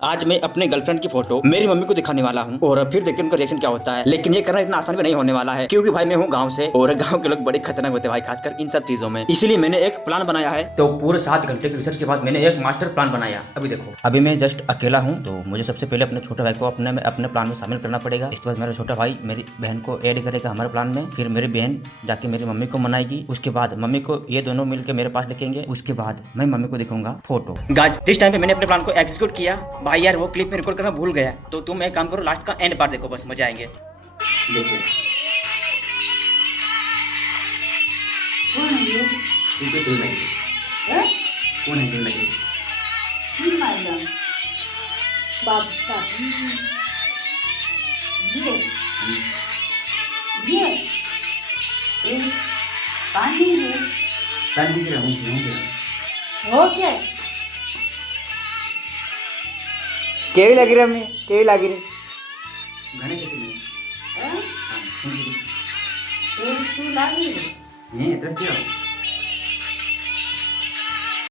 आज मैं अपने गर्लफ्रेंड की फोटो मेरी मम्मी को दिखाने वाला हूँ और फिर देखते उनका रिएक्शन क्या होता है। लेकिन ये करना इतना आसान भी नहीं होने वाला है, क्योंकि भाई मैं हूँ गांव से और गांव के लोग बड़े खतरनाक होते हैं भाई, खासकर इन सब चीजों में। इसीलिए मैंने एक प्लान बनाया है। तो पूरे 7 घंटे की रिसर्च के बाद मैंने एक मास्टर प्लान बनाया। अभी देखो, अभी मैं जस्ट अकेला हूँ, तो मुझे सबसे पहले अपने छोटे भाई को अपने प्लान में शामिल करना पड़ेगा। इसके बाद मेरा छोटा भाई मेरी बहन को ऐड करेगा हमारे प्लान में। फिर मेरी बहन जाके मेरी मम्मी को मनाएगी। उसके बाद मम्मी को ये दोनों मिलकर मेरे पास लेकेंगे। उसके बाद मैं मम्मी को दिखाऊंगा फोटो। गाइस, जिस टाइम पे मैंने अपने प्लान को एग्जीक्यूट किया भाई यार, वो क्लिप में रिकॉर्ड करना भूल गया। तो तुम एक काम करो, लास्ट का एंड पार्ट देखो, बस मजा आएंगे। देखिए कौन है ये? इनको क्यों लगी? हैं? कौन है क्यों लगी? मैडम बाप का ये पानी है। कान दिख रहा हूँ ओके केवी लगी रे, मैं केवी लगी रे घने कैसे नहीं हैं? हां ये तू लागी ये इधर क्यों